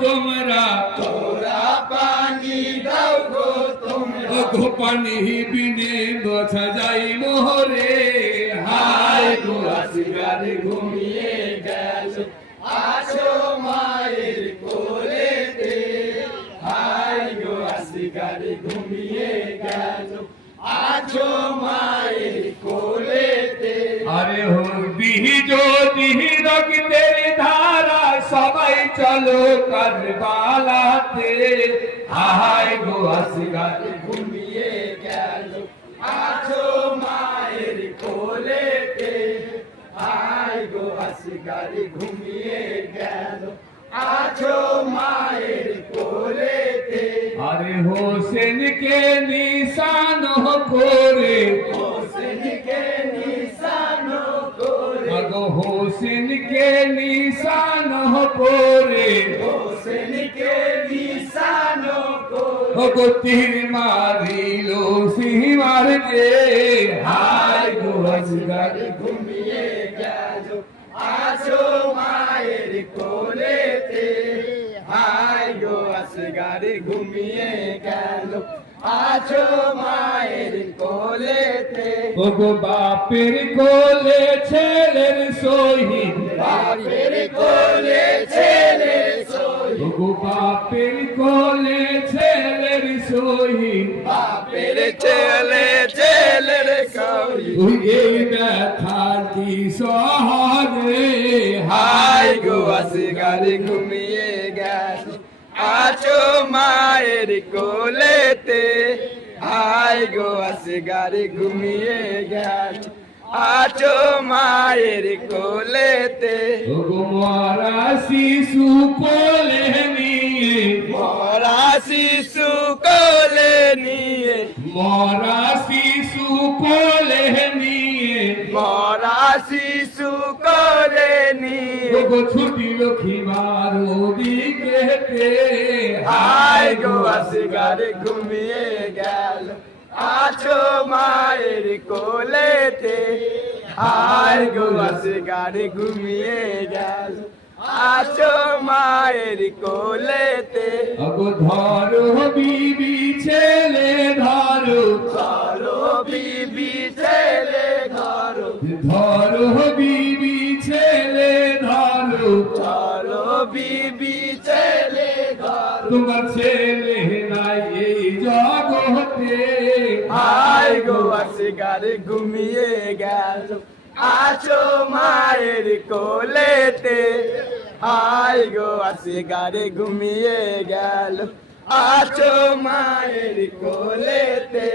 তোমরা তোরা পানি দাও গো তোমরা গো পানি বিনে বছা যাই মোহরে হায় গো আসিগারে ঘুমিয়ে গেল আসো মায়ের কোলেতে হাই গো আসিগারে ঘুমিয়ে গেল আছো মায়ের কোলেতে আরে হলদি যদি সবাই চলো কারবালাতে। হায় গো আসগার ঘুমিয়ে গেল। আছো মায়ের কোলেতে। হাই গো আসিগারে ঘুমিয়ে গেল। আছো মায়ের কোলেতে। আরে হোসেন কে নিশান করে হোসেনকে করে আগো হোসেন কে নিশান করে। হোসেনকে নিশান করে। তীর মারিল সিমার যে। হায় গো আসগার ঘুমিয়ে গেল আছো মায়ের কোলেতে। হাই গো আসগারে ঘুমিয়ে গেল আছো মায়ের কোলেতে। ওগো বাপের কোলে ছেলের সহিত বাপের কোলে ছেলে সই ওগো বাপের কোলে ছেলের সহিত বাপের ছেলে ছেলের তুই এই ব্যথা কি সহজে হাই গো আসগারে ঘুমিয়ে গেল আছো মায়ের কোলেতে। হাই গো আসগারে ঘুমিয়ে গেল আছো মায়ের কোলেতে। মরা শিশু কোলে নিয়ে মরা শিশু কোলে নিয়ে। মরা শিশু কোলে নিয়ে। মরা শিশু কোলে নিয়ে। ওগো ছুটি লক্ষ্মীবার ওদিকে হাই গো আসগারে ঘুমিয়ে গেল। আছো মায়ের কোলেতে হাই গো গাড়ি ঘুমিয়ে গেল আছো মায়ের কোলেতে। আগো ধরো বিবি ছেলে ধরো। ধরো বিবি ছেলে ধরো। ধরো বিবি ছেলে ধরো। ধরো বিবি ছেলে ধরো। তোমার ছেলে জগতে হাই গো আসগারে ঘুমিয়ে গেল আছো মায়ের কোলেতে। হাই গো আসগারে ঘুমিয়ে গেল। আছো মায়ের কোলেতে।